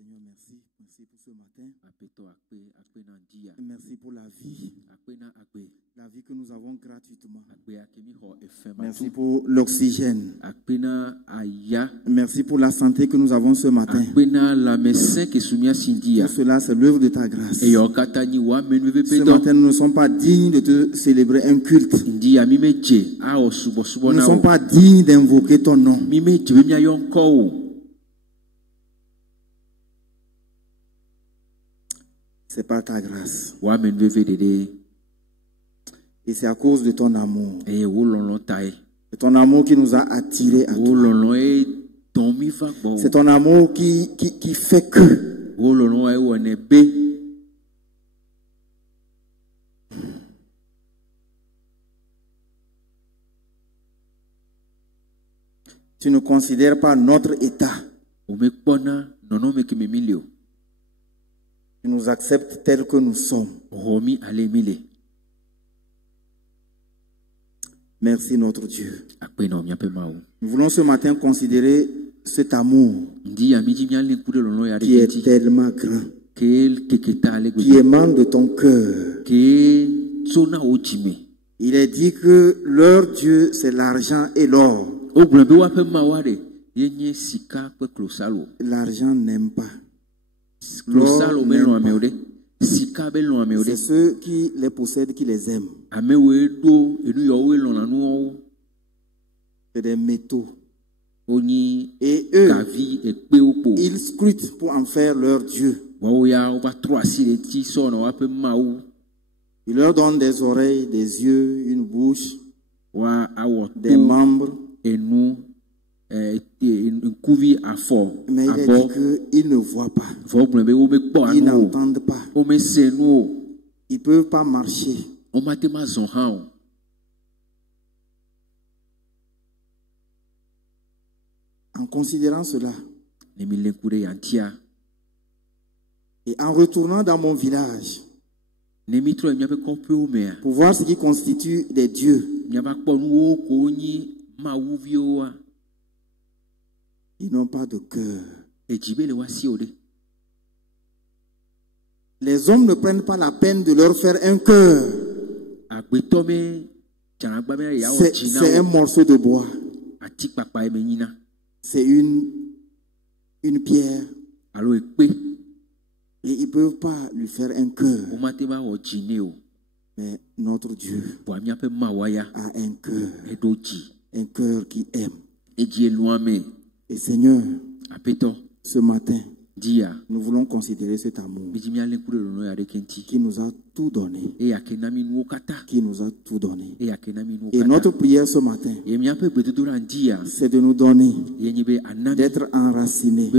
Seigneur, merci. Merci pour ce matin. Merci pour la vie. La vie que nous avons gratuitement. Merci pour l'oxygène. Merci pour la santé que nous avons ce matin. Tout cela, c'est l'œuvre de ta grâce. Ce matin, nous ne sommes pas dignes de te célébrer un culte. Nous ne sommes pas dignes d'invoquer ton nom. C'est par ta grâce. Et c'est à cause de ton amour. C'est ton amour qui nous a attirés à toi. C'est ton amour qui fait que. Tu ne considères pas notre état. Tu nous acceptes tels que nous sommes. Merci notre Dieu. Nous voulons ce matin considérer cet amour qui est tellement grand, qui émane de ton cœur. Il est dit que leur Dieu c'est l'argent et l'or. L'argent n'aime pas. L'or n'aime pas. C'est ceux qui les possèdent qui les aiment. C'est des métaux. Et eux, ils scrutent pour en faire leur Dieu. Ils leur donnent des oreilles, des yeux, une bouche, des membres. Mais il a dit qu'ils ne voient pas. Ils n'entendent pas. Ils ne peuvent pas marcher. En considérant cela, et en retournant dans mon village, pour voir ce qui constitue des dieux, ils n'ont pas de cœur. Les hommes ne prennent pas la peine de leur faire un cœur. C'est un morceau de bois. C'est une pierre. Et ils ne peuvent pas lui faire un cœur. Mais notre Dieu a un cœur qui aime. Et Seigneur, ce matin, nous voulons considérer cet amour qui nous a tout donné. Qui nous a tout donné. Et notre prière ce matin, c'est de nous donner, d'être enracinés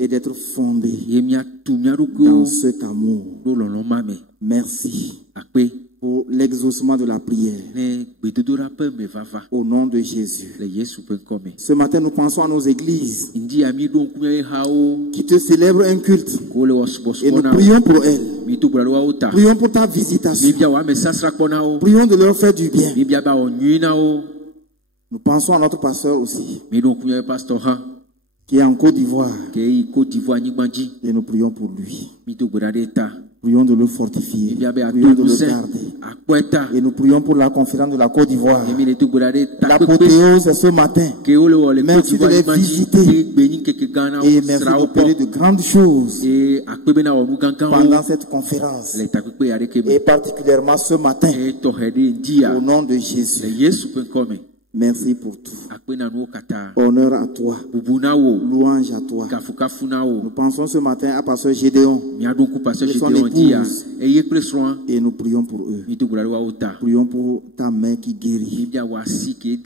et d'être fondés dans cet amour. Merci pour l'exaucement de la prière. Au nom de Jésus. Ce matin, nous pensons à nos églises qui te célèbrent un culte. Et nous prions pour elles. Prions pour ta visitation. Prions de leur faire du bien. Nous pensons à notre pasteur aussi, qui est en Côte d'Ivoire. Et nous prions pour lui. Prions de le fortifier. Prions de le garder. Et nous prions pour la conférence de la Côte d'Ivoire. L'apothéose c'est ce matin. Merci de les visiter. Et merci d'opérer de grandes choses pendant cette conférence. Et particulièrement ce matin. Au nom de Jésus. Merci pour tout. Honneur à toi. Louange à toi. Nous pensons ce matin à Pasteur Gédéon et son épouse. Et nous prions pour eux. Prions pour ta main qui guérit, qui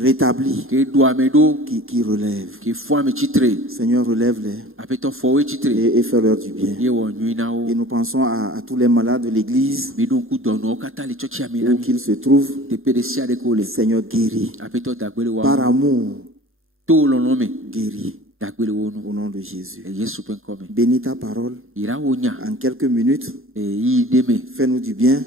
rétablit, qui relève. Seigneur, relève-les et fais-leur du bien. Et nous pensons à tous les malades de l'église où qu'ils se trouvent. Seigneur, guéris. Par amour, guéris. Au nom de Jésus. Bénis ta parole. En quelques minutes. Fais-nous du bien.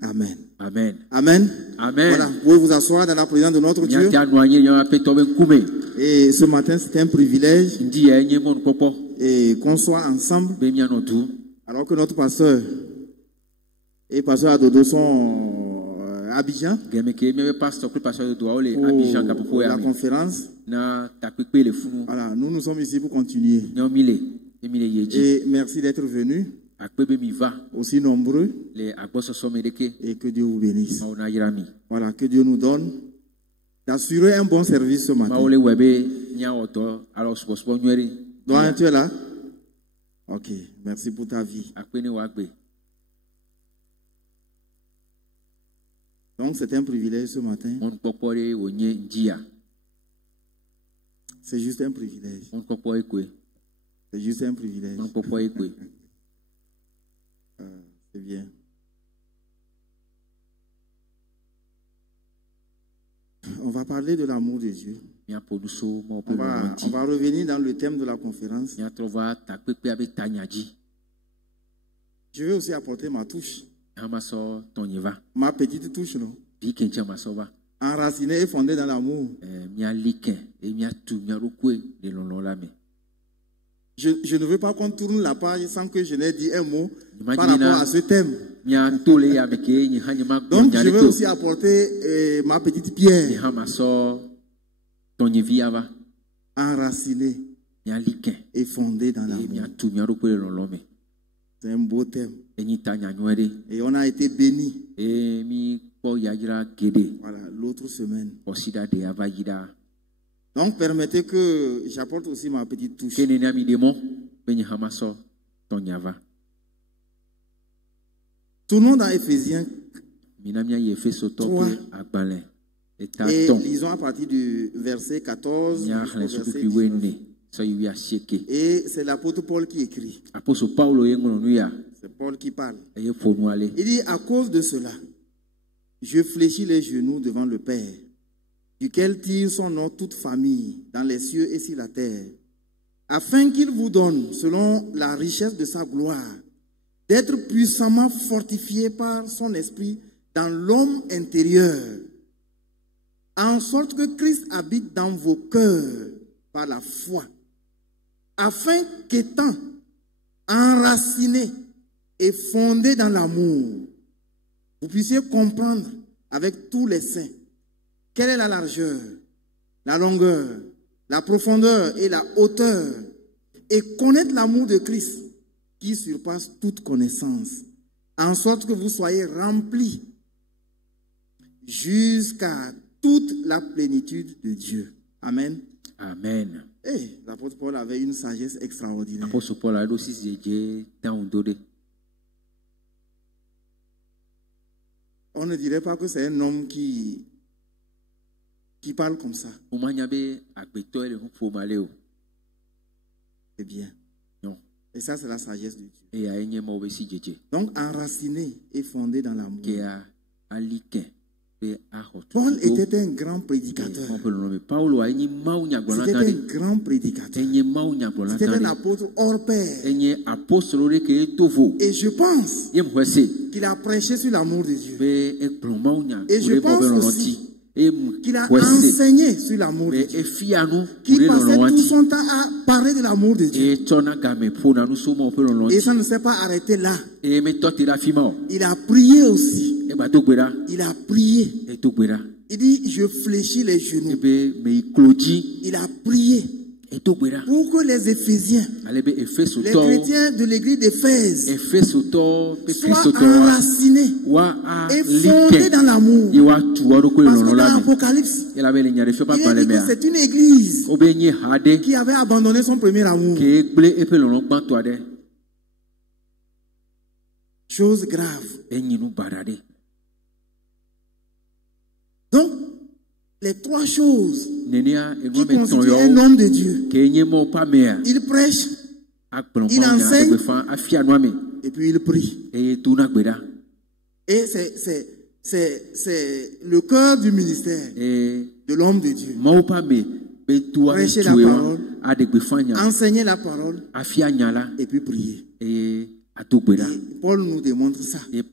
Amen. Amen. Amen. Amen. Voilà, vous pouvez vous asseoir dans la présence de notre Dieu. Et ce matin, c'est un privilège et qu'on soit ensemble. Alors que notre pasteur et pasteur Adodo sont à Abidjan pour la conférence. Voilà, nous sommes ici pour continuer. Et merci d'être venus. Aussi nombreux. Et que Dieu vous bénisse. Voilà, que Dieu nous donne d'assurer un bon service ce matin. Donc, tu es là? Ok, merci pour ta vie. Donc, c'est un privilège ce matin. C'est juste un privilège. C'est juste un privilège. C'est bien. On va parler de l'amour de Dieu. On va revenir dans le thème de la conférence. Je vais aussi apporter ma touche. Ma petite touche, non? Enracinée et fondée dans l'amour. Je ne veux pas qu'on tourne la page sans que je n'ai dit un mot par rapport à ce thème. Donc, je vais aussi apporter ma petite pierre. Enracinée et fondée dans l'amour. C'est un beau thème. Et on a été bénis. Voilà, l'autre semaine. Donc, permettez que j'apporte aussi ma petite touche. Tournons dans Éphésiens 3 et lisons à partir du verset 14 au verset 19. Et c'est l'apôtre Paul qui écrit. C'est Paul qui parle. Il dit, à cause de cela, je fléchis les genoux devant le Père, duquel tire son nom toute famille dans les cieux et sur la terre, afin qu'il vous donne, selon la richesse de sa gloire, d'être puissamment fortifié par son esprit dans l'homme intérieur, en sorte que Christ habite dans vos cœurs par la foi, afin qu'étant enraciné et fondé dans l'amour, vous puissiez comprendre avec tous les saints quelle est la largeur, la longueur, la profondeur et la hauteur, et connaître l'amour de Christ qui surpasse toute connaissance, en sorte que vous soyez remplis jusqu'à toute la plénitude de Dieu. Amen. Amen. Hey, l'apôtre Paul avait une sagesse extraordinaire. On ne dirait pas que c'est un homme qui parle comme ça. C'est bien. Non. Et ça, c'est la sagesse de Dieu. Donc, enraciné et fondé dans l'amour. Paul était un grand prédicateur. C'était un grand prédicateur. C'était un apôtre hors pair. Et je pense qu'il a prêché sur l'amour de Dieu. Et je pense aussi qu'il a enseigné sur l'amour de Dieu. Qu'il passait tout son temps à parler de l'amour de Dieu. Et ça ne s'est pas arrêté là. Il a prié aussi. Il a prié. Il dit, je fléchis les genoux. Il a prié pour que les Éphésiens, les chrétiens de l'église d'Éphèse, soient enracinés et fondés dans l'amour. Parce que dans l'Apocalypse, il a dit que c'est une église qui avait abandonné son premier amour. Chose grave. Donc, les trois choses qui constituent un homme de Dieu. Il prêche, il enseigne, et puis il prie. Et c'est le cœur du ministère de l'homme de Dieu. prêcher la parole, enseigner la parole, et puis prier. Et Paul nous démontre ça. Il dit,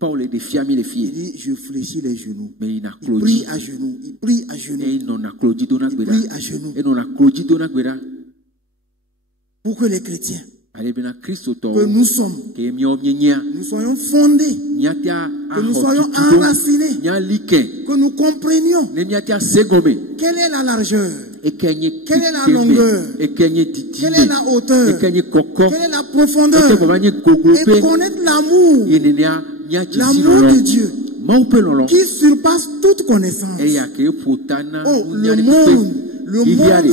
je fléchis les genoux. Il prie à genoux. Il prie à genoux. Il prie à genoux. Pour que les chrétiens que nous sommes, nous soyons fondés, que nous soyons enracinés, que nous comprenions quelle est la largeur, quelle est la longueur, quelle est la hauteur, quelle est la profondeur, et connaître l'amour de Dieu qui surpasse toute connaissance. Oh, le monde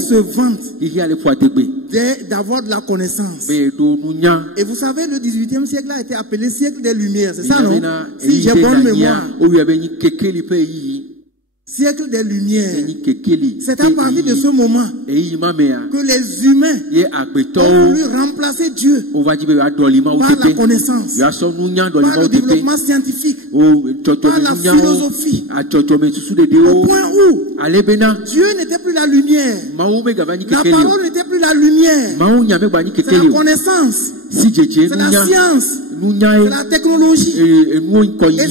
se vante d'avoir de la connaissance. Et vous savez, le 18e siècle a été appelé siècle des Lumières. C'est ça, non? Si j'ai bonne mémoire. Siècle des Lumières. C'est à partir de ce moment que les humains ont voulu remplacer Dieu par la connaissance, par le développement scientifique, par la philosophie, au point où Dieu n'était plus la lumière, la parole n'était plus la lumière, c'est la connaissance, c'est la science, c'est la technologie et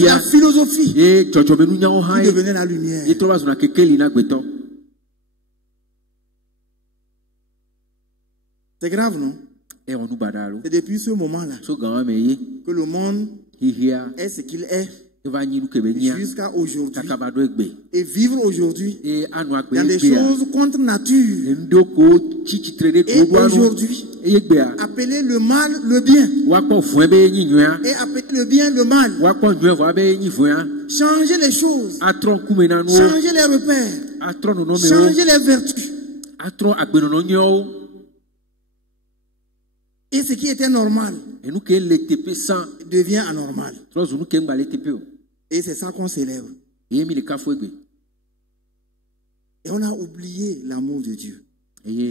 la philosophie qui devenait la lumière. C'est grave, non? C'est depuis ce moment-là que le monde est ce qu'il est jusqu'à aujourd'hui. Et vivre aujourd'hui dans des choses contre nature. Et aujourd'hui, appeler le mal le bien. Et appeler le bien le mal. Changer les choses. Changer les repères. Changer les vertus. Et ce qui était normal devient anormal. Et c'est ça qu'on célèbre. Et on a oublié l'amour de Dieu.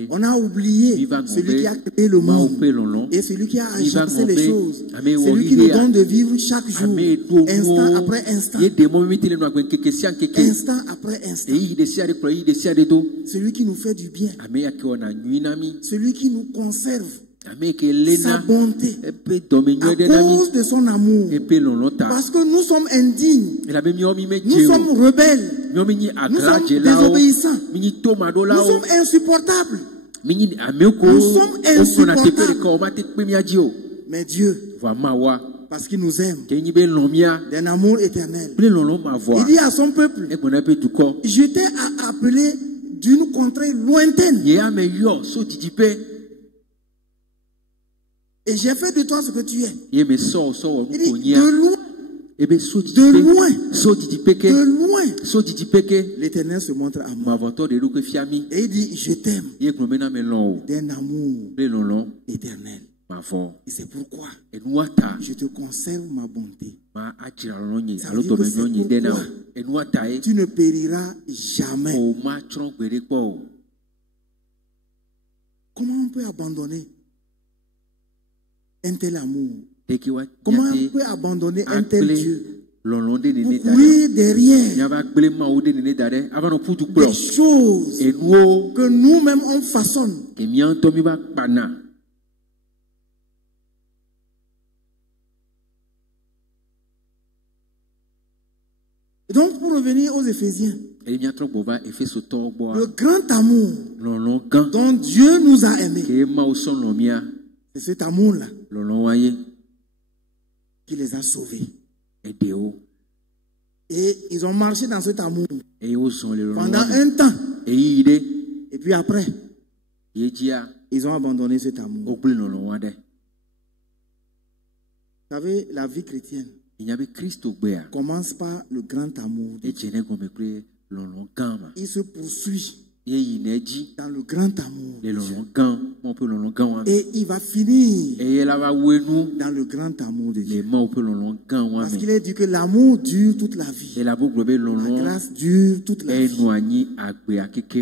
On a oublié celui qui a créé le monde et celui qui a agencé les choses. Celui qui nous donne de vivre chaque jour, instant après instant. Instant après instant. Celui qui nous fait du bien. Celui qui nous conserve sa bonté à cause de son amour. Parce que nous sommes indignes, nous sommes rebelles, nous sommes désobéissants, nous sommes insupportables. Nous sommes insupportables. Mais Dieu, parce qu'il nous aime d'un amour éternel, il dit à son peuple, je t'ai appelé d'une contrée lointaine. Et j'ai fait de toi ce que tu es. Il dit, de loin, l'Éternel se montre à moi. Et il dit, je t'aime d'un amour éternel. Et c'est pourquoi je te conserve ma bonté. Ça veut dire que c'est pourquoi tu ne périras jamais. Comment on peut abandonner un tel amour? Comment on peut abandonner un tel Dieu pour courir derrière des choses que nous-mêmes on façonne? Donc pour revenir aux Éphésiens, le grand amour dont Dieu nous a aimés, c'est cet amour-là qui les a sauvés. Et ils ont marché dans cet amour pendant un temps. Et puis après, ils ont abandonné cet amour. Vous savez, la vie chrétienne commence par le grand amour de Dieu. Il se poursuit dans le grand amour. Et il va finir dans le grand amour de Dieu. Parce qu'il est dit que l'amour dure toute la vie. La grâce dure toute la vie.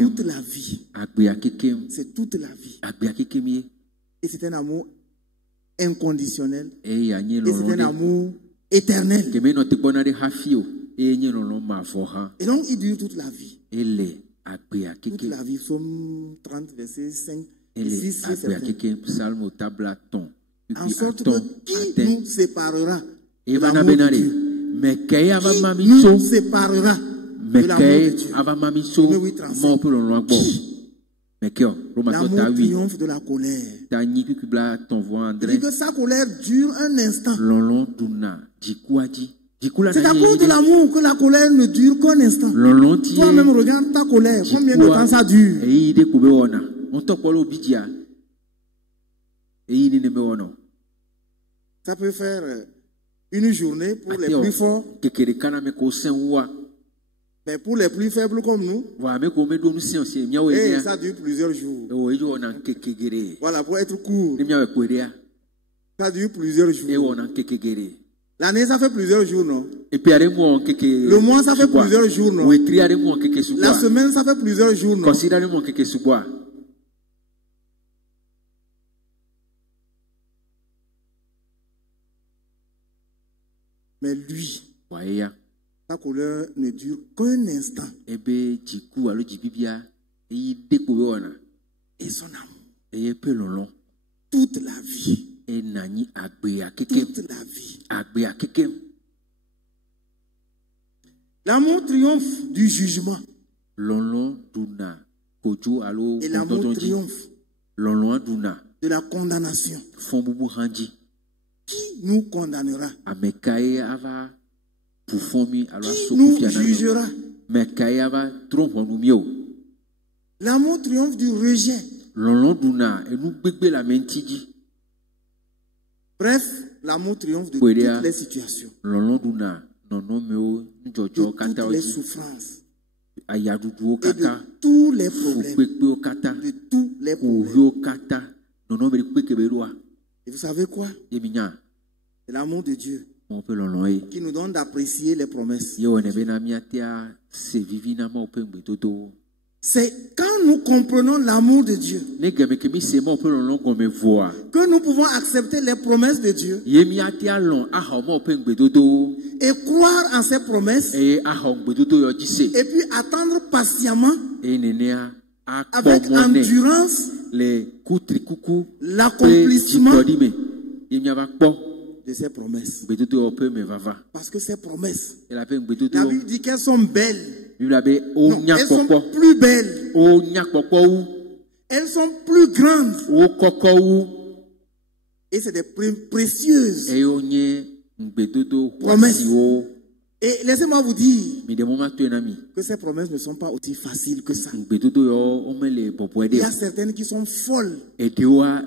Toute la vie. C'est toute la vie. Et c'est un amour inconditionnel. Et c'est un amour éternel. Et donc il dure toute la vie. toute la vie. Psaume 30, verset 5. En sorte que qui nous séparera de l'amour de Dieu? Qui nous séparera de l'amour de Dieu? L'amour triomphe de la colère. Il dit que sa colère dure un instant. C'est à cause de l'amour que la colère ne dure qu'un instant. Toi-même, regarde ta colère. Combien de temps ça dure? Ça peut faire une journée pour les plus forts. Mais pour les plus faibles comme nous, ça dure plusieurs jours. Voilà, pour être court, ça dure plusieurs jours. L'année, ça fait plusieurs jours, non? Le mois, ça fait plusieurs jours, non? La semaine, ça fait plusieurs jours, non? Mais lui, sa colère ne dure qu'un instant. Et son amour, toute la vie. Toute la vie. L'amour triomphe du jugement. Et l'amour triomphe de la condamnation. Qui nous condamnera? Qui nous jugera? L'amour triomphe du rejet. Bref, l'amour triomphe de toutes les situations, de toutes les souffrances, et de tous les problèmes, de tous les problèmes. Et vous savez quoi? C'est l'amour de Dieu qui nous donne d'apprécier les promesses. C'est quand nous comprenons l'amour de Dieu que nous pouvons accepter les promesses de Dieu et croire en ces promesses et puis attendre patiemment avec endurance l'accomplissement de ces promesses. Parce que ces promesses, la Bible dit qu'elles sont belles. Non, elles sont plus belles. Elles sont plus grandes. Et c'est des précieuses promesses. Et laissez-moi vous dire que ces promesses ne sont pas aussi faciles que ça. Il y a certaines qui sont folles. Et il y a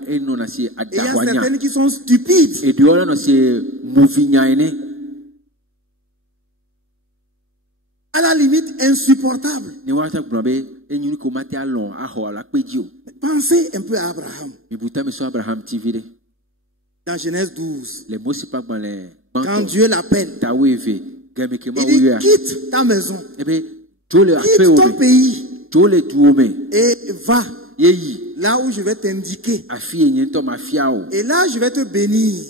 certaines qui sont stupides. À la limite insupportable. Pensez un peu à Abraham. Dans Genèse 12, quand Dieu l'appelle, il dit quitte ta maison, quitte ton pays et va là où je vais t'indiquer. Et là je vais te bénir.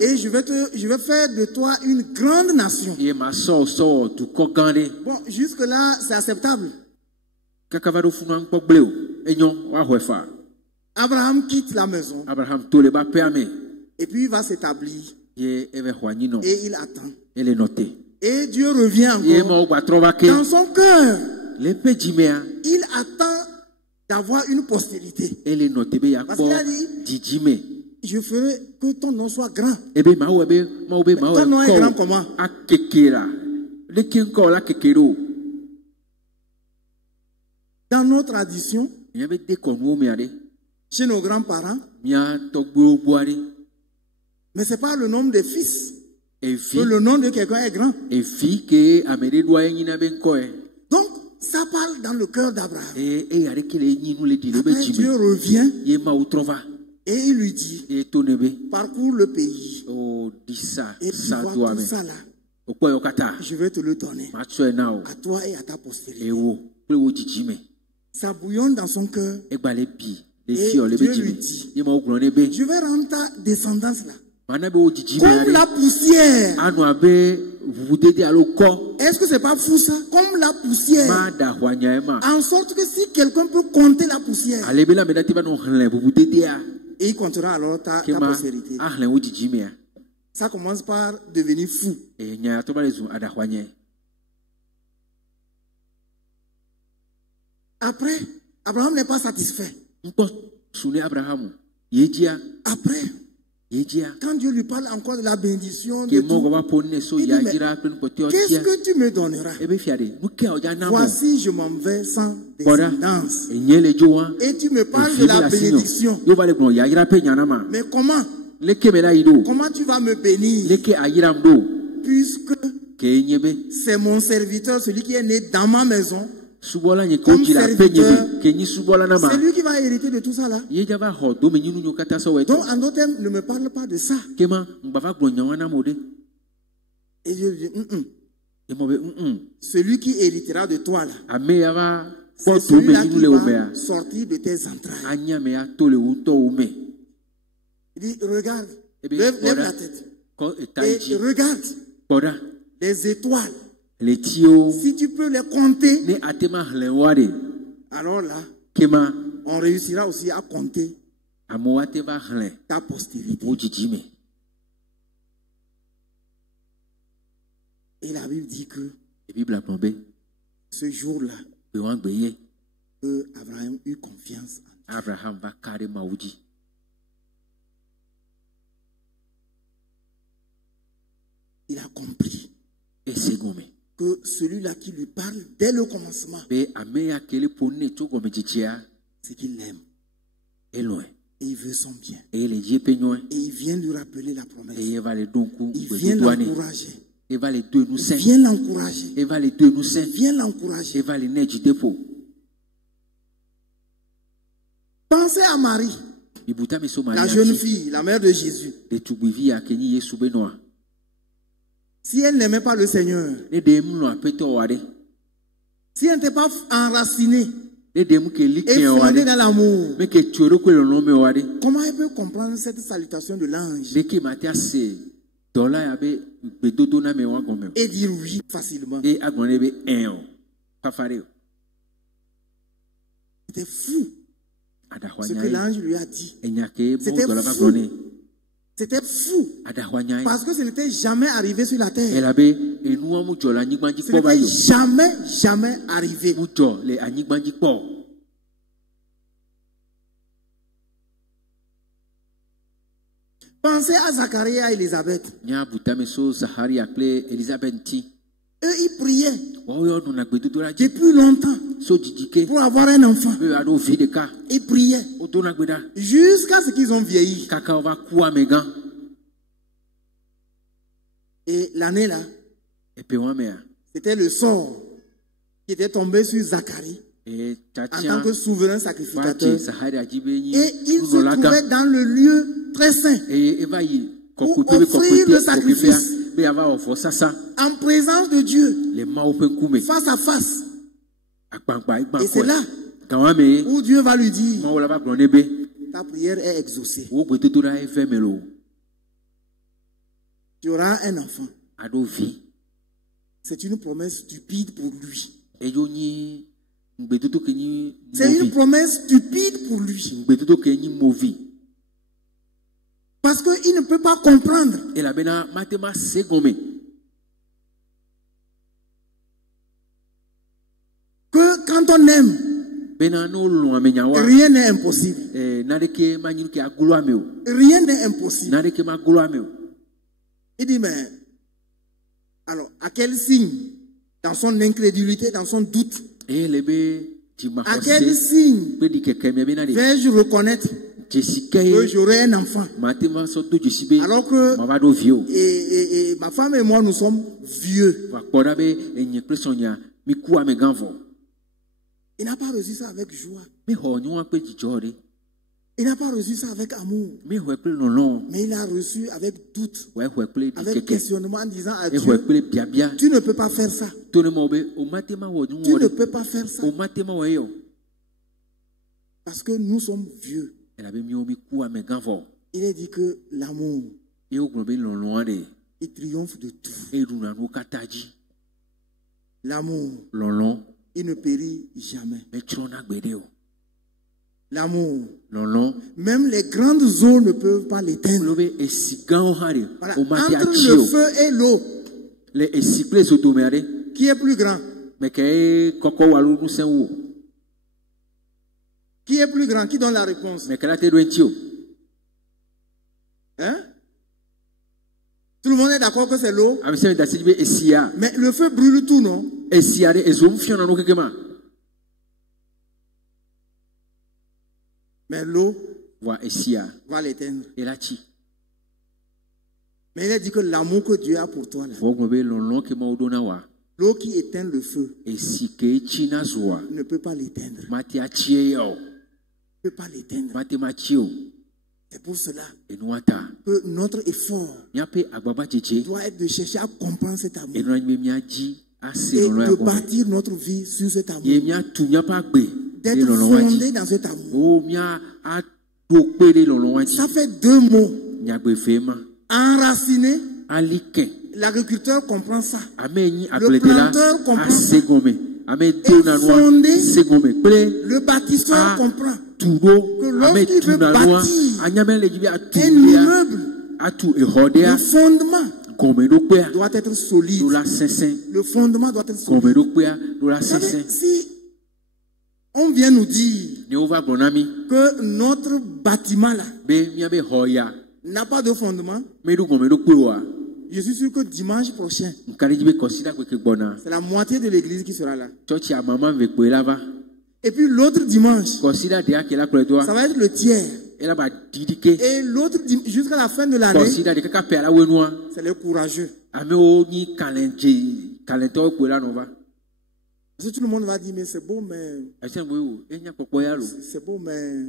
Et je vais faire de toi une grande nation. Bon, jusque là c'est acceptable. Abraham quitte la maison. Et puis il va s'établir. Et il attend. Et Dieu revient encore. Dans son cœur, il attend d'avoir une postérité. Parce qu'il a dit, je ferai que ton nom soit grand. Mais ton nom est grand comment? Dans nos traditions, chez nos grands-parents, mais ce n'est pas le nom des fils. Que le nom de quelqu'un est grand. Donc, ça parle dans le cœur d'Abraham. Après, Dieu revient et il lui dit, parcours le pays. Et puis vois tout ça là. Je vais te le donner. À toi et à ta postérité. Ça bouillonne dans son cœur. Et Dieu lui dit, je vais rendre ta descendance là Comme la poussière. Est-ce que c'est pas fou ça? Comme la poussière. En sorte que si quelqu'un peut compter la poussière, et il comptera alors ta postérité. Ça commence par devenir fou. Après, Abraham n'est pas satisfait. Après, quand Dieu lui parle encore de la bénédiction, de tout, il dit, mais qu'est-ce que tu me donneras? Voici, je m'en vais sans descendance. Et tu me parles de la bénédiction. Mais comment? Comment tu vas me bénir? Puisque c'est mon serviteur, celui qui est né dans ma maison. Comme serviteur, c'est lui qui va hériter de tout ça là. Donc en d'autres termes, ne me parle pas de ça. Et Dieu lui dit, celui qui héritera de toi là, c'est celui-là qui va sortir de tes entrailles. Il dit, regarde, lève la tête et regarde les étoiles. Si tu peux les compter, alors là, on réussira aussi à compter ta postérité. Et la Bible dit que ce jour-là, Abraham eut confiance en Dieu. Il a compris que celui-là qui lui parle dès le commencement, c'est qu'il l'aime. Et il veut son bien. Et il vient lui rappeler la promesse. Il vient l'encourager. Il vient l'encourager. Il vient l'encourager. Pensez à Marie, la jeune fille, la mère de Jésus. Si elle n'aimait pas le Seigneur, si elle n'était pas enracinée et fondée dans l'amour, comment elle peut comprendre cette salutation de l'ange et dire oui facilement? C'était fou ce que l'ange lui a dit. C'était fou. C'était fou. Parce que ce n'était jamais arrivé sur la terre. Ce n'était jamais arrivé. Pensez à Zacharie et à Élisabeth. Eux, ils priaient depuis longtemps pour avoir un enfant. Ils priaient jusqu'à ce qu'ils ont vieilli. Et l'année là, c'était le sort qui était tombé sur Zacharie en tant que souverain sacrificateur. Et il se trouvait dans le lieu très saint pour offrir le sacrifice en présence de Dieu, face à face. Et c'est là où Dieu va lui dire, ta prière est exaucée. Tu auras un enfant. C'est une promesse stupide pour lui. C'est une promesse stupide pour lui. Parce qu'il ne peut pas comprendre. Que quand on aime, rien n'est impossible. Rien n'est impossible. Il dit, mais alors, à quel signe? Dans son incrédulité, dans son doute. À quel signe vais-je reconnaître que j'aurai un enfant? Alors que ma femme et moi, nous sommes vieux. Il n'a pas reçu ça avec joie. Il n'a pas reçu ça avec amour. Mais il a reçu avec doute, avec questionnement, en disant à Dieu, tu ne peux pas faire ça. Tu ne peux pas faire ça. Parce que nous sommes vieux. Il est dit que l'amour Il triomphe de tout. L'amour, il ne périt jamais. L'amour, même les grandes eaux ne peuvent pas l'éteindre. Voilà. Entre le feu et l'eau, qui est plus grand? Qui est plus grand? Qui donne la réponse? Hein? Tout le monde est d'accord que c'est l'eau. Mais le feu brûle tout, non? Mais l'eau va l'éteindre. Mais il a dit que l'amour que Dieu a pour toi, l'eau qui éteint le feu ne peut pas l'éteindre. Ne peut pas l'éteindre. C'est pour cela que notre effort doit être de chercher à comprendre cet amour et de bâtir notre vie sur cet amour, d'être fondé dans cet amour. Ça fait deux mots. Enraciné. L'agriculteur comprend ça. Le planteur comprend ça. Et fondé, le bâtisseur comprend que lorsqu'il veut bâtir un immeuble, le fondement doit être solide. Le fondement doit être solide. Si on vient nous dire que notre bâtiment là n'a pas de fondement, je suis sûr que dimanche prochain, c'est la moitié de l'église qui sera là. Et puis l'autre dimanche, ça va être le tiers. Et l'autre jusqu'à la fin de l'année, c'est les courageux. Parce que tout le monde va dire, mais c'est beau, mais... C'est beau, mais...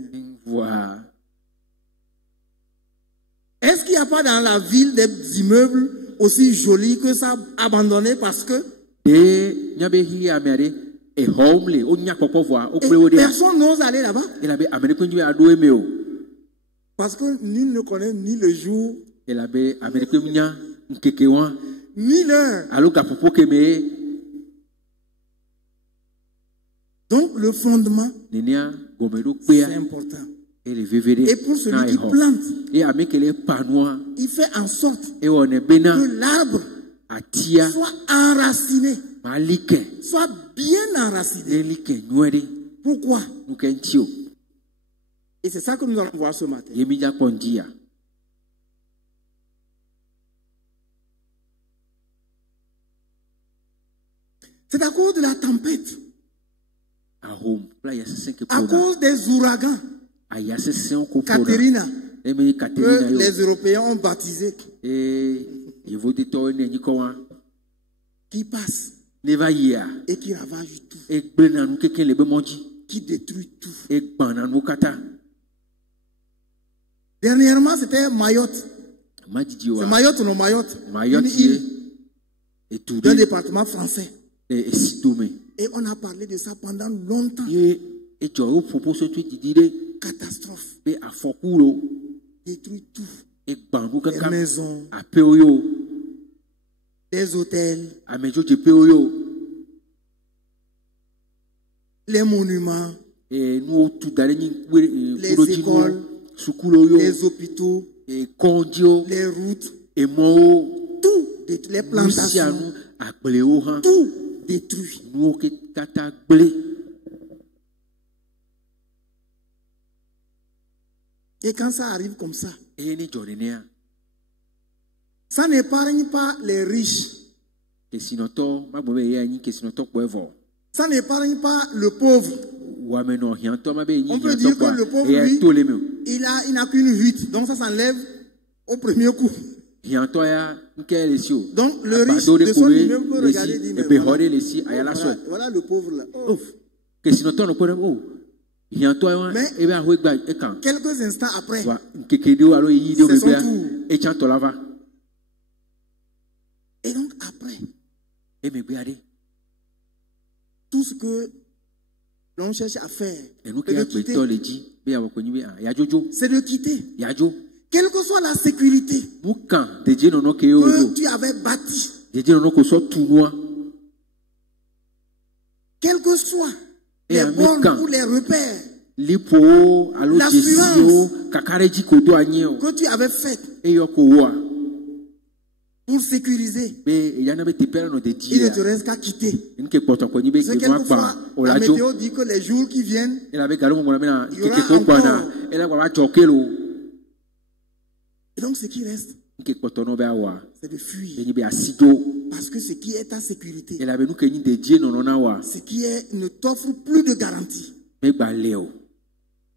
Est-ce qu'il n'y a pas dans la ville des immeubles aussi jolis que ça, abandonnés parce que... Et personne n'ose aller là-bas. Parce que nul ne connaît ni le jour, ni l'heure. Donc le fondement, c'est important. Et pour celui qui plante, il fait en sorte que l'arbre soit enraciné, soit bien enraciné. Pourquoi? Et c'est ça que nous allons voir ce matin. C'est à cause de la tempête, à cause des ouragans, Katerina, que les Européens ont baptisé, qui passe et qui ravage tout, qui détruit tout. Dernièrement, c'était Mayotte. C'est Mayotte ou non Mayotte? Une île d'un département français. Et on a parlé de ça pendant longtemps. Catastrophe. Détruit tout. Les maisons, les hôtels, les monuments, les écoles, les hôpitaux, les routes, tout, les plantations, tout détruit. Et quand ça arrive comme ça, ça n'épargne pas les riches. Ça n'épargne pas le pauvre. On peut dire que le pauvre, lui, il n'a qu'une hutte. Donc ça s'enlève au premier coup. Donc le riche de son immeuble peut regarder et dire, mais voilà le pauvre là. Mais quelques instants après, c'est son tour. Et donc après, tout ce que l'on cherche à faire, c'est de quitter. quelle que soit la sécurité que tu avais bâtie, quels que soient les bornes ou les repères, l'assurance que tu avais faite pour sécuriser, il ne te reste qu'à quitter. C'est quelquefois, la météo dit que les jours qui viennent, il y aura encore. Et donc ce qui reste, c'est de fuir. Parce que ce qui est ta sécurité, ce qui est, ne t'offre plus de garantie. Il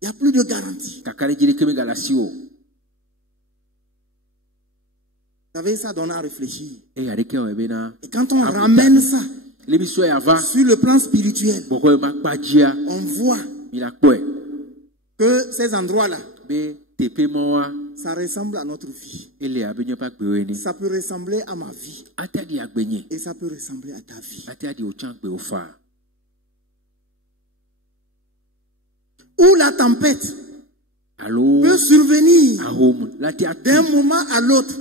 n'y a plus de garantie. Vous savez, ça donne à réfléchir. Et quand on ramène ça sur le plan spirituel, on voit que ces endroits-là, ça ressemble à notre vie. Ça peut ressembler à ma vie. Et ça peut ressembler à ta vie. Où la tempête peut survenir d'un moment à l'autre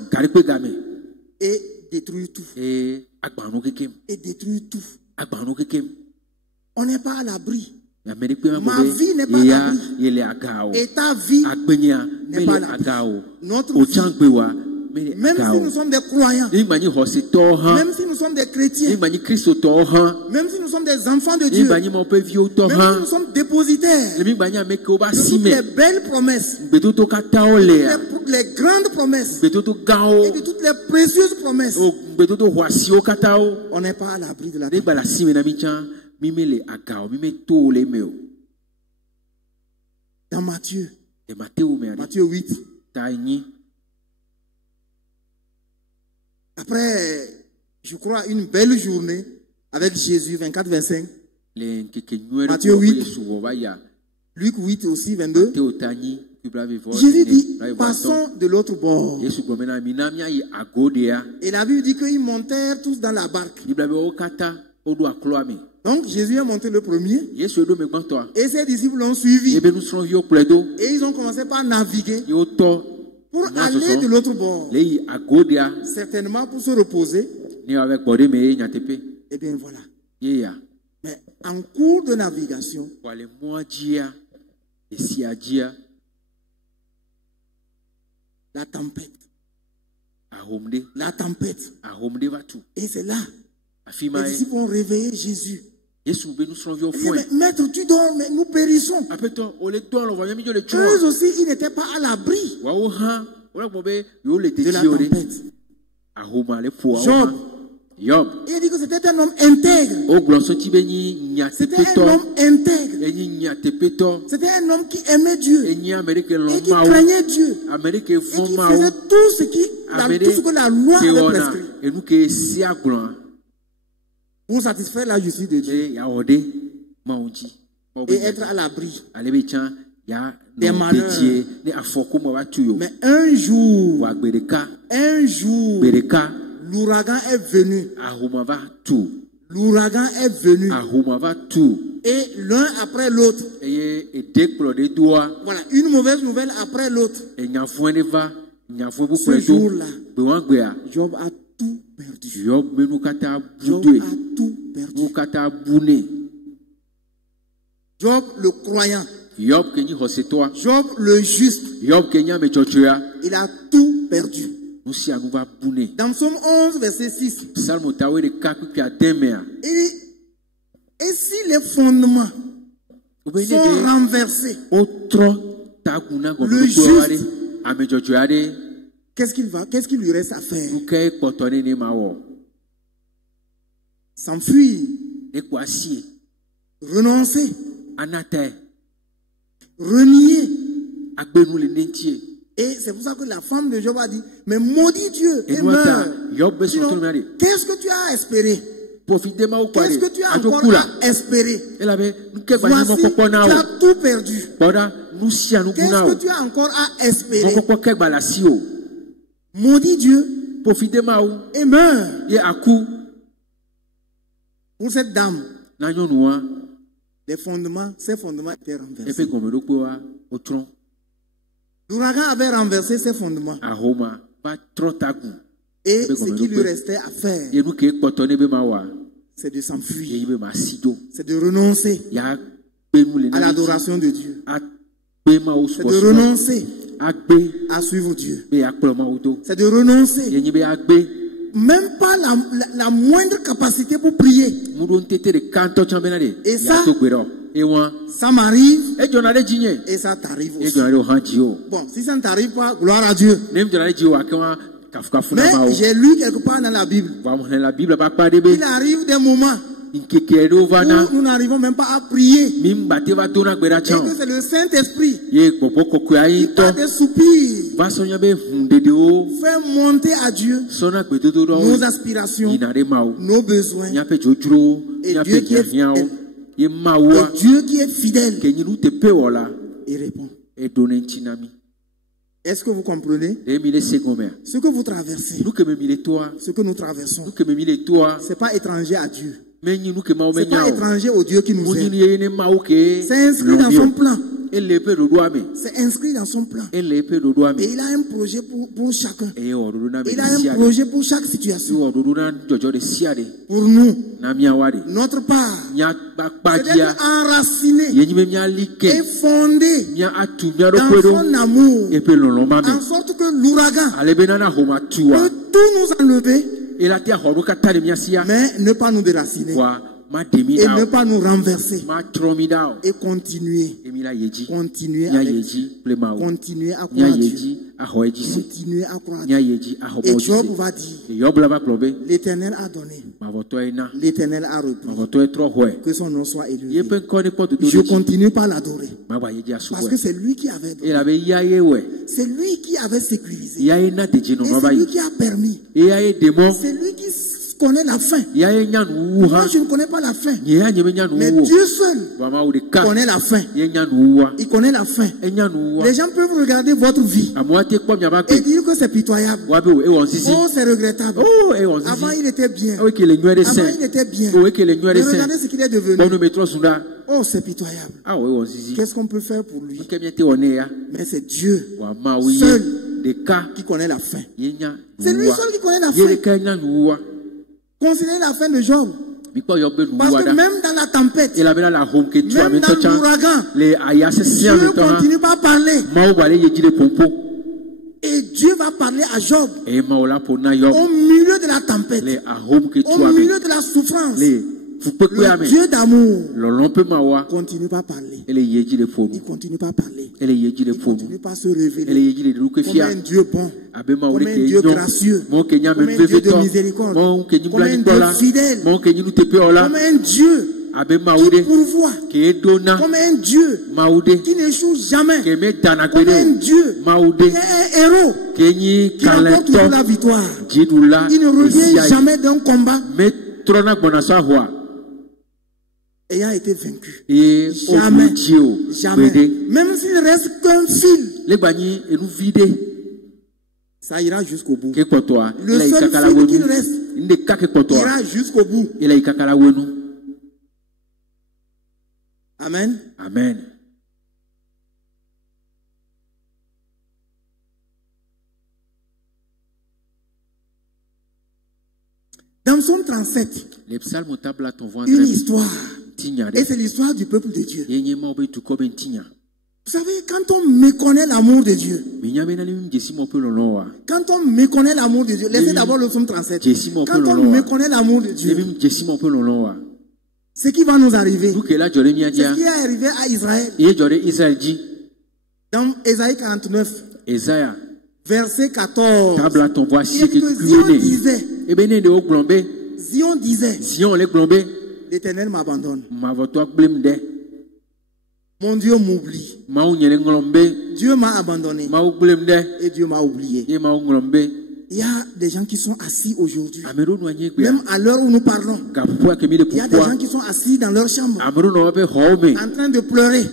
et détruire tout. Et détruire tout. On n'est pas à l'abri. Ma vie n'est pas à l'abri. Et ta vie n'est pas à l'abri. Notre vie, même si nous sommes des croyants, même si nous sommes des chrétiens, même si nous sommes des enfants de Dieu, même si nous sommes dépositaires de toutes les belles promesses, les grandes promesses et de toutes les précieuses promesses, on n'est pas à l'abri de la tempête. Dans Matthieu 8, après, je crois, une belle journée avec Jésus, 24-25, Matthieu 8, Luc 8 aussi, 22, Jésus dit, passons de l'autre bord. Et la Bible dit qu'ils montèrent tous dans la barque. Donc Jésus est monté le premier. Et ses disciples l'ont suivi. Et ils ont commencé par naviguer pour aller de l'autre bord. Certainement pour se reposer. Et bien voilà. Mais en cours de navigation, la tempête. La tempête. Et c'est là. Les disciples ont réveillé Jésus. Mais maître, tu dors, mais nous périssons. Eux aussi, ils n'étaient pas à l'abri de la tempête. Job, il a dit que c'était un homme intègre. C'était un homme intègre. C'était un homme qui aimait Dieu et qui craignait Dieu et qui faisait tout ce que la loi avait prescrit pour satisfaire la justice de Dieu et être à l'abri des malheurs. Mais un jour, l'ouragan est venu. L'ouragan est venu. Et l'un après l'autre. Voilà, une mauvaise nouvelle après l'autre. Ce jour-là, Job a tout perdu. Job a tout perdu. Job le croyant. Job le juste. Il a tout perdu. Dans Psaume 11, verset 6. Et si les fondements sont renversés, le juste, qu'est-ce qu'il lui reste à faire? S'enfuir, renoncer, renier. Et c'est pour ça que la femme de Job a dit, mais maudit Dieu et meurt. Qu'est-ce que tu as espéré? Qu'est-ce que tu as encore à espérer? Voici, tu as tout perdu. Qu'est-ce que tu as encore à espérer? Maudit Dieu et meurt. Pour cette dame, ces fondements étaient renversés. L'ouragan avait renversé ses fondements. Et ce qui lui restait à faire, c'est de s'enfuir. C'est de renoncer à l'adoration de Dieu. C'est de renoncer à suivre Dieu. C'est de renoncer. Même pas la moindre capacité pour prier. Et ça m'arrive et ça t'arrive aussi. Bon, si ça ne t'arrive pas, gloire à Dieu. Mais j'ai lu quelque part dans la Bible. Il arrive des moments où nous n'arrivons même pas à prier. Et que c'est le Saint-Esprit qui par des soupirs fait monter à Dieu nos aspirations, nos besoins. Et Dieu qui est fidèle. Et Dieu qui est fidèle, il répond. Est-ce que vous comprenez? Ce que vous traversez, ce que nous traversons, ce n'est pas étranger à Dieu. Ce n'est pas étranger au Dieu qui nous aime. C'est inscrit dans son plan. C'est inscrit dans son plan. Et il a un projet pour chacun. Il a un projet pour chaque situation. Pour nous, notre part, c'est d'être enraciné et fondé dans son amour, en sorte que l'ouragan peut tout nous enlever, mais ne pas nous déraciner. Et ne pas nous renverser. Et continuer. Continuer à croire Dieu. Continuer à croire Dieu. Et Job va dire, l'Éternel a donné. L'Éternel a repris. Que son nom soit élevé. Je continue par l'adorer. Parce que c'est lui qui avait donné. C'est lui qui avait sécurisé. Et c'est lui qui a permis. C'est lui qui connaît la fin. Moi, je ne connais pas la fin. Mais Dieu seul connaît la fin. Il connaît la fin. Les gens peuvent regarder votre vie et dire que c'est pitoyable. Oh, c'est regrettable. Avant, il était bien. Avant, il était bien. Mais regardez ce qu'il est devenu. Oh, c'est pitoyable. Qu'est-ce qu'on peut faire pour lui? Mais c'est Dieu seul qui connaît la fin. C'est lui seul qui connaît la fin. Considérez la fin de Job. Parce que même dans la tempête, même dans l'ouragan, Dieu continue pas à parler. Et Dieu va parler à Job au milieu de la tempête, au milieu de la souffrance. Le Dieu d'amour continue pas à parler. Il continue pas à parler. Il continue pas à se révéler comme un Dieu bon, comme un Dieu gracieux, comme un Dieu de miséricorde, comme un Dieu fidèle, comme un Dieu qui pourvoit, comme un Dieu qui n'échoue jamais, comme un Dieu qui est un héros, qui remporte toujours la victoire, qui ne revient jamais d'un combat ayant été vaincu. Jamais. Jamais. Même s'il ne reste qu'un fil, ça ira jusqu'au bout. Le seul fil qu'il reste ira jusqu'au bout. Amen. Amen. Dans Psaume 37, une histoire. Et c'est l'histoire du peuple de Dieu. Vous savez, quand on méconnaît l'amour de Dieu, quand on méconnaît l'amour de Dieu, laissez d'abord le Psaume 37. Quand on méconnaît l'amour de Dieu, ce qui va nous arriver, c'est ce qui est arrivé à Israël. Dans Ésaïe 49, verset 14, Zion disait, l'Éternel m'abandonne. Mon Dieu m'oublie. Dieu m'a abandonné. Et Dieu m'a oublié. Il y a des gens qui sont assis aujourd'hui. Même à l'heure où nous parlons. Il y a des gens qui sont assis dans leur chambre. En train de pleurer.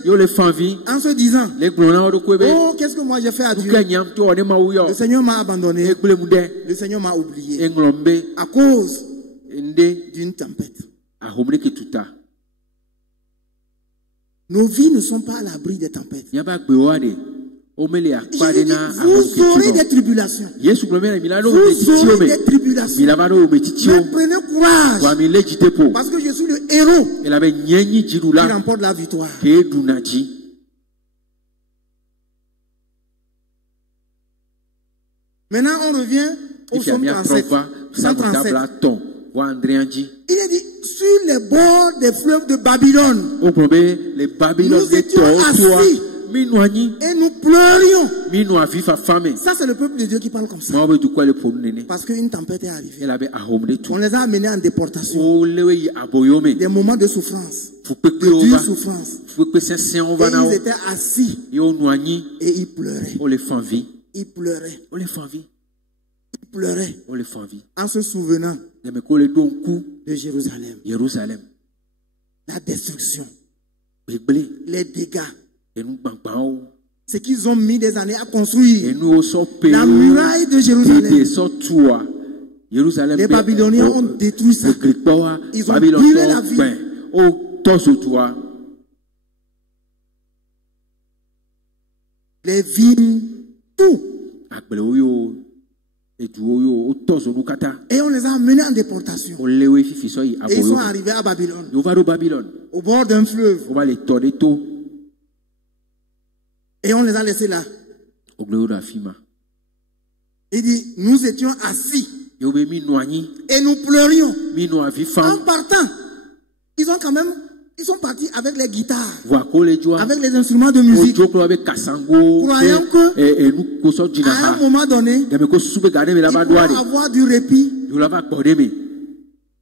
En se disant, oh, qu'est-ce que moi j'ai fait à Dieu? Le Seigneur m'a abandonné. Le Seigneur m'a oublié. À cause d'une tempête. Nos vies ne sont pas à l'abri des tempêtes. Vous aurez des tribulations. Vous aurez des tribulations. Mais prenez courage. Parce que je suis le héros qui remporte la victoire. Maintenant, on revient au psaume 37. 137. Il est dit, sur les bords des fleuves de Babylone, nous étions assis et nous pleurions. Ça, c'est le peuple de Dieu qui parle comme ça. Parce qu'une tempête est arrivée. On les a amenés en déportation. Des moments de souffrance. De dure souffrance. Et ils étaient assis. Et ils pleuraient. Ils pleuraient. Ils pleuraient. En se souvenant de Jérusalem. La destruction. Les dégâts. C'est qu'ils ont mis des années à construire la muraille de Jérusalem. Les Babyloniens ont détruit ça. Ils ont brûlé la ville. Les vignes, tout. Et on les a amenés en déportation. Et ils sont arrivés à Babylone. Au bord d'un fleuve. Et on les a laissés là. Il dit, nous étions assis. Et nous pleurions. En partant, ils sont partis avec les guitares, avec les instruments de musique, croyant qu'à un moment donné, ils doivent avoir du répit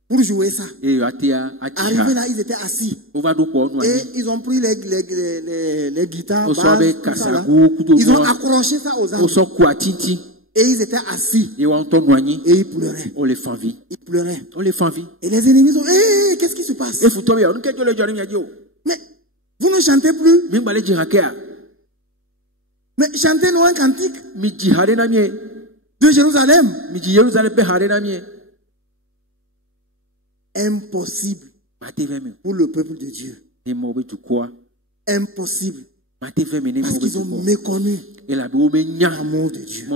pour jouer ça. Arrivé là, ils étaient assis. Et ils ont pris les guitares, ils ont accroché ça aux arbres. Et ils étaient assis. Et ils pleuraient. Ils pleuraient. Et les ennemis ont dit, hey, qu'est-ce qui se passe? Mais vous ne chantez plus. Mais chantez-nous un cantique de Jérusalem. Impossible pour le peuple de Dieu. Impossible. Parce qu'ils ont méconnu l'amour de Dieu.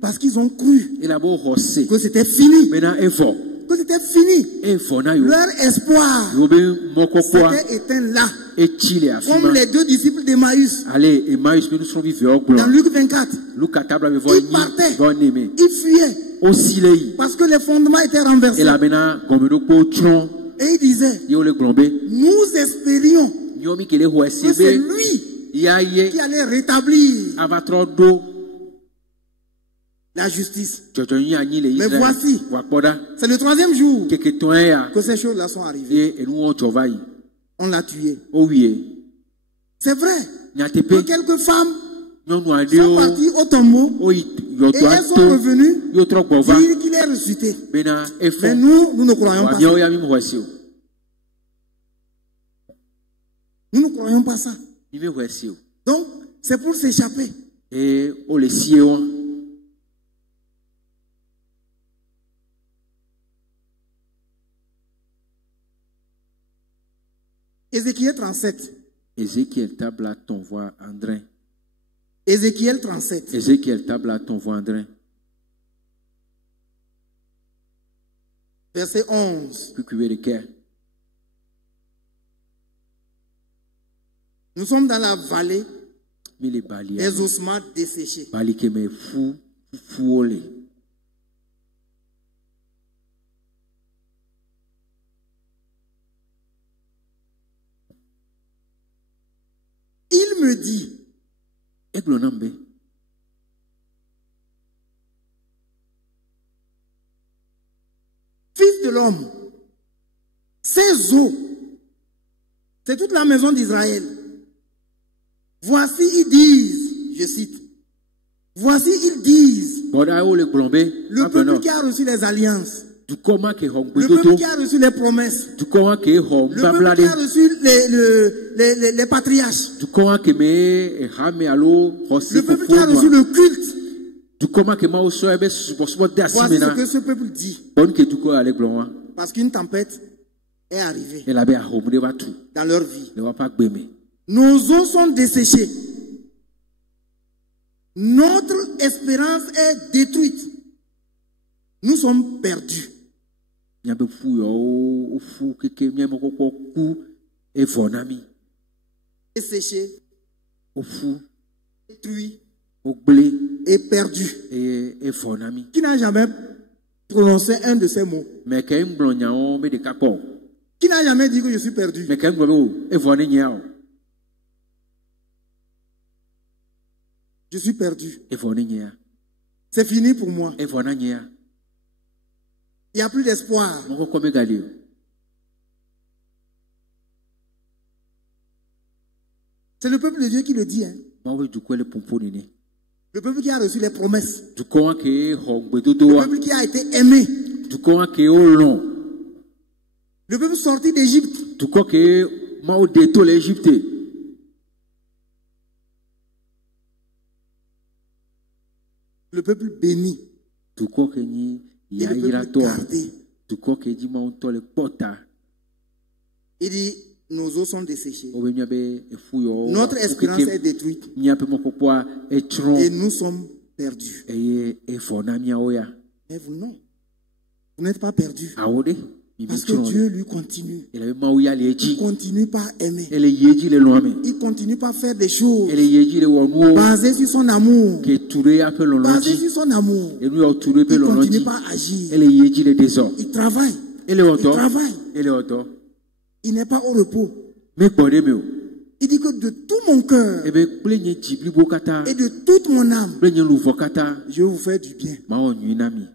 Parce qu'ils ont cru que c'était fini. Que c'était fini. Leur espoir s'était éteint là. Comme les deux disciples d'Emmaüs. Dans Luc 24. Ils partaient. Ils fuyaient. Parce que les fondements étaient renversés. Et ils disaient, nous espérions que c'est lui qui allait rétablir la justice. Mais voici, c'est le 3e jour que ces choses-là sont arrivées. On l'a tué. C'est vrai que quelques femmes sont parties au tombeau et elles sont revenues dire qu'il est ressuscité. Mais nous ne croyons pas ça. Nous ne croyons pas ça. Donc, c'est pour s'échapper. Ézéchiel 37. Ézéchiel table à ton voix André. Ézéchiel 37. Ézéchiel table à ton voix André. Verset 11. Nous sommes dans la vallée des ossements desséchés. Il me dit, fils de l'homme, ces eaux, c'est toute la maison d'Israël. Voici, ils disent, je cite, voici, ils disent, le peuple qui a reçu les alliances, le peuple qui a reçu les promesses, le peuple qui a reçu les patriarches, le peuple qui a reçu le culte. Voici ce que ce peuple dit. Parce qu'une tempête est arrivée dans leur vie. Nos os sont desséchés Notre espérance est détruite. Nous sommes perdus. Séché, détruit et perdu. Qui n'a jamais prononcé un de ces mots? Qui n'a jamais dit que je suis perdu? Je suis perdu. C'est fini pour moi. Il n'y a plus d'espoir. C'est le peuple de Dieu qui le dit. Hein? Le peuple qui a reçu les promesses. Le peuple qui a été aimé. Le peuple sorti d'Égypte. Le peuple béni. Et le peuple gardé. Il dit, nos eaux sont desséchées. Notre espérance est détruite. Et nous sommes perdus. Mais vous, non. Vous n'êtes pas perdus. Parce que Dieu lui continue. Il continue par aimer. Il continue par faire des choses basées sur son amour. Basées sur son amour. Il continue par agir. Il travaille. Il travaille. Il n'est pas au repos. Il dit que de tout mon cœur et de toute mon âme, je vous fais du bien.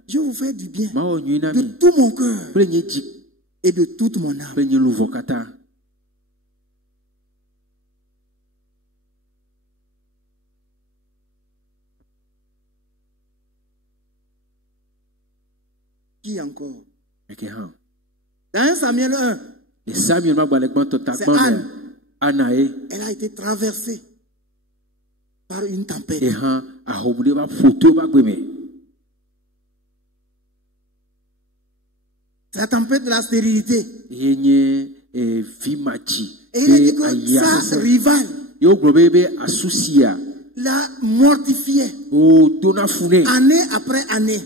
Je vous fais du bien. De tout mon cœur et de toute mon âme. Qui encore? Dans 1 Samuel 1, c'est Anne. Elle a été traversée par une tempête. C'est la tempête de la stérilité. Et il a dit que sa rivale l'a mortifié année après année.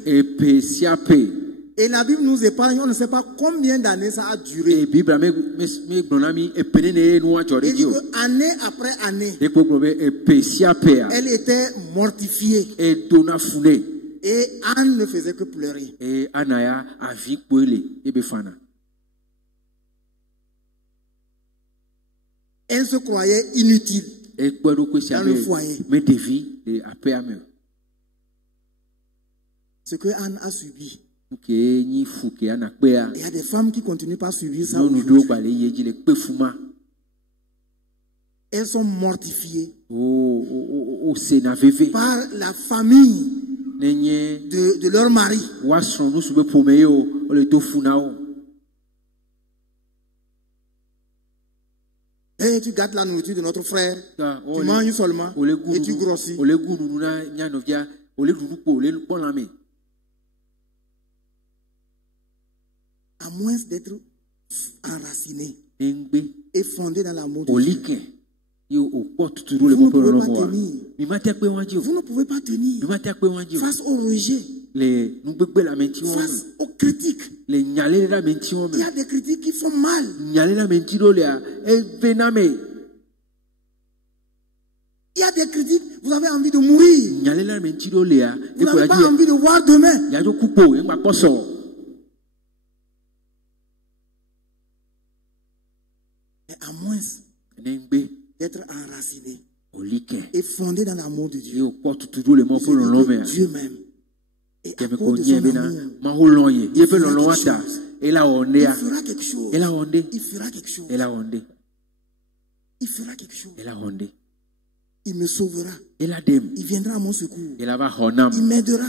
Et la Bible nous épargne, on ne sait pas combien d'années ça a duré. Il dit que année après année, elle était mortifiée. Et Anne ne faisait que pleurer. Elle se croyait inutile dans le foyer. Ce que Anne a subi. Il y a des femmes qui continuent par subir ça. Elles sont mortifiées par la famille de leur mari. Et tu gâtes la nourriture de notre frère, tu manges seulement et tu grossis. À moins d'être enraciné et fondé dans l'amour de Dieu. Vous ne pouvez pas tenir face au rejet, face aux critiques. Il y a des critiques qui font mal. Il y a des critiques, vous avez envie de mourir. Vous n'avez pas envie de voir demain. Mais à moins d'être enraciné et fondé dans l'amour de Dieu, Dieu même, et à cause de son amour, il fera quelque chose. Il fera quelque chose. Il fera quelque chose. Il me sauvera. Il viendra à mon secours. Il m'aidera.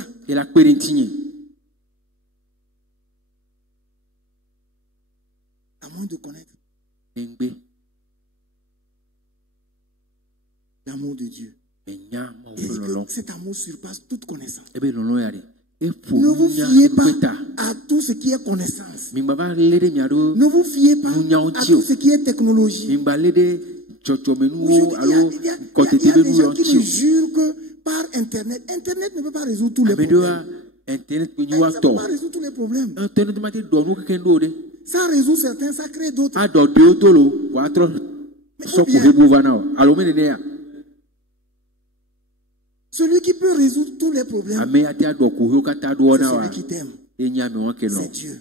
À moins de connaître l'amour de Dieu. Et cet amour surpasse toute connaissance. Ne vous fiez pas à tout ce qui est connaissance. Ne vous fiez pas à tout ce qui est technologie. Il y a des gens qui nous jurent que par Internet. Internet ne peut pas résoudre tous les problèmes. Internet ne peut pas résoudre tous les problèmes. Ça résout certains, ça crée d'autres. Celui qui peut résoudre tous les problèmes, c'est celui qui t'aime. C'est Dieu.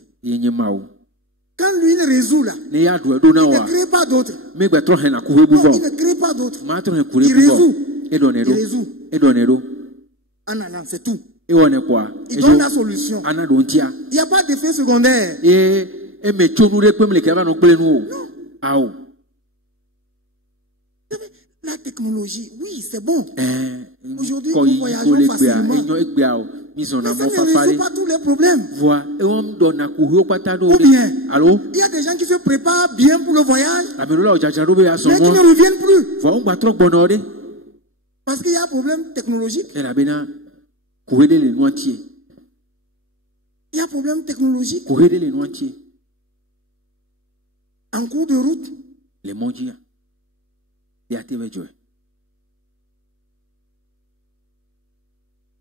Quand lui il résout là, il ne crée pas d'autres. Non, il ne crée pas d'autres. Il résout. En allant, c'est tout. Il donne la solution. Il n'y a pas d'effet secondaire. Non. La technologie, oui, c'est bon. Aujourd'hui, nous voyageons facilement. Mais ça ne résout pas tous les problèmes. Ou bien, il y a des gens qui se préparent bien pour le voyage, mais qui ne reviennent plus. Parce qu'il y a un problème technologique. Il y a un problème technologique. En cours de route.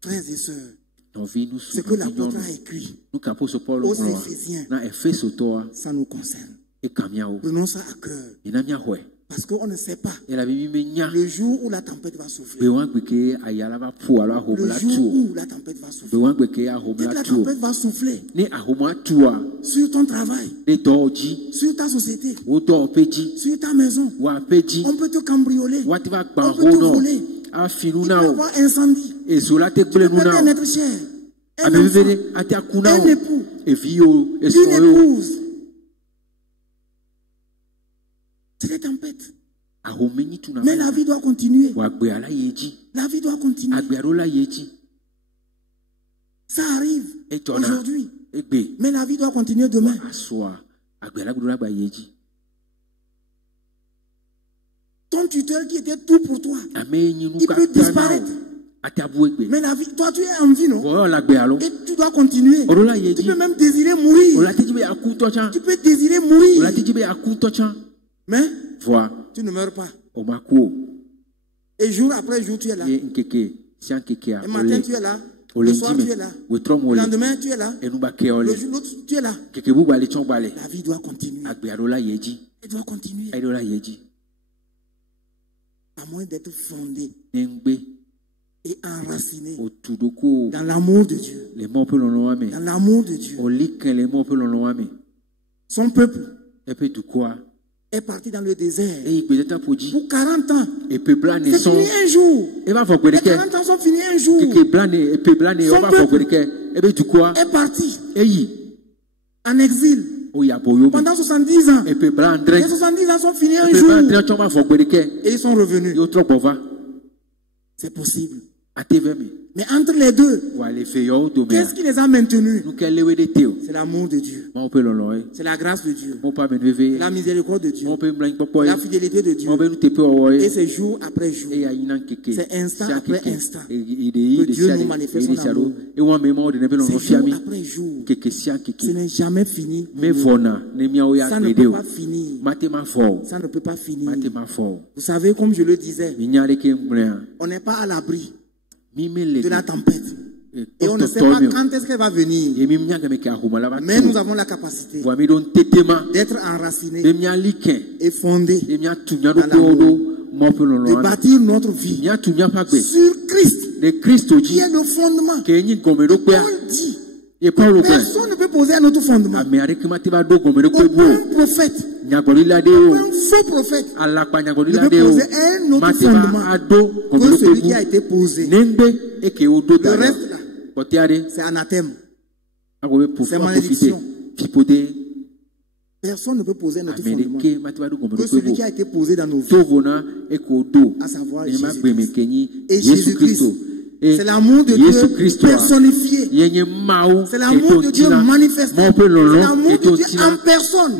Frères et sœurs, ce que l'apôtre a écrit aux Éphésiens, ça nous concerne. Prenons ça à cœur. Parce qu'on ne sait pas le jour où la tempête va souffler. Le jour où la tempête va souffler. Peut-être la tempête va souffler sur ton travail, sur ta société, sur ta maison. On peut te cambrioler, on peut te voler. Il peut y avoir incendie. Tu peux perdre un être cher, un enfant, un époux, une épouse. C'est des tempêtes. Mais la vie doit continuer. La vie doit continuer. Ça arrive aujourd'hui. Mais la vie doit continuer demain. Ton tuteur qui était tout pour toi, il peut disparaître. Mais la vie, toi tu es en vie, non? Et tu dois continuer. Tu peux même désirer mourir. Tu peux désirer mourir. Mais tu ne meurs pas. Et jour après jour, tu es là. Le matin, tu es là. Le soir, tu es là. Le lendemain, tu es là. Le jour, tu es là. La vie doit continuer. Elle doit continuer. À moins d'être fondée et enracinée dans l'amour de Dieu. Dans l'amour de Dieu. Son peuple est parti dans le désert pour 40 ans. C'est fini un jour. Les 40 ans sont finis un jour. Son peuple est parti en exil pendant 70 ans. Les 70 ans sont finis un jour. Et ils sont revenus. C'est possible. Mais entre les deux, qu'est-ce qui les a maintenus? C'est l'amour de Dieu. C'est la grâce de Dieu. La miséricorde de Dieu. La fidélité de Dieu. Et c'est jour après jour. C'est instant après instant que Dieu nous manifeste son amour. C'est jour après jour. Ce n'est jamais fini. Ça ne peut pas finir. Ça ne peut pas finir. Vous savez, comme je le disais, on n'est pas à l'abri de la tempête. Et on ne sait pas quand est-ce qu'elle va venir. Mais nous avons la capacité d'être enracinés et fondés dans l'amour, de bâtir notre vie sur Christ, qui est le fondement. Paul dit, personne ne peut poser un autre fondement. Aucun prophète, un faux prophète ne peut poser un autre fondement que celui qui a été posé. Le reste là, c'est anathème. C'est malédiction. Personne ne peut poser un autre fondement que celui qui a été posé dans nos vies, à savoir Jésus-Christ. Et Jésus-Christ, c'est l'amour de Dieu personnifié. C'est l'amour de Dieu manifesté. C'est l'amour de Dieu en personne. En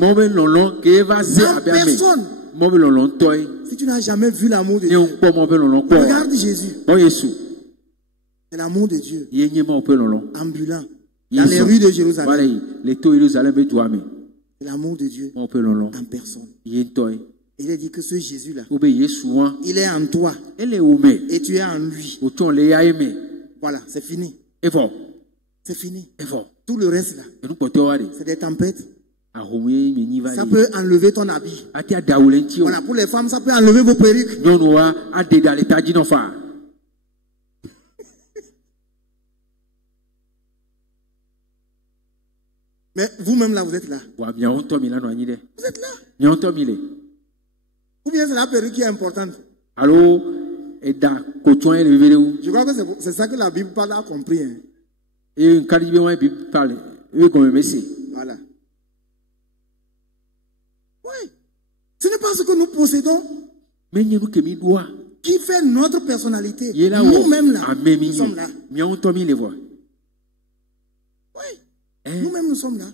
personne. Si tu n'as jamais vu l'amour de Dieu, regarde Jésus. C'est l'amour de Dieu ambulant dans les rues de Jérusalem. C'est l'amour de Dieu en personne. Il a dit que ce Jésus-là, il est en toi. Et tu es en lui. Voilà, c'est fini. C'est fini. Tout le reste là, c'est des tempêtes. Ça peut enlever ton habit. Voilà, pour les femmes, ça peut enlever vos perruques. Mais vous-même là, vous êtes là. Vous êtes là. Ou bien c'est la perruque qui est importante. Je crois que c'est ça que la Bible parle a compris. Hein. Voilà. Oui. Ce n'est pas ce que nous possédons qui fait notre personnalité. Nous-mêmes là, nous sommes là. Oui. Nous-mêmes nous sommes là.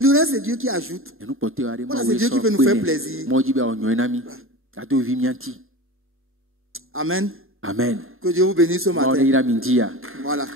Le reste, c'est Dieu qui ajoute. Voilà, c'est Dieu qui veut nous faire plaisir. Amen. Amen. Que Dieu vous bénisse ce matin. Voilà.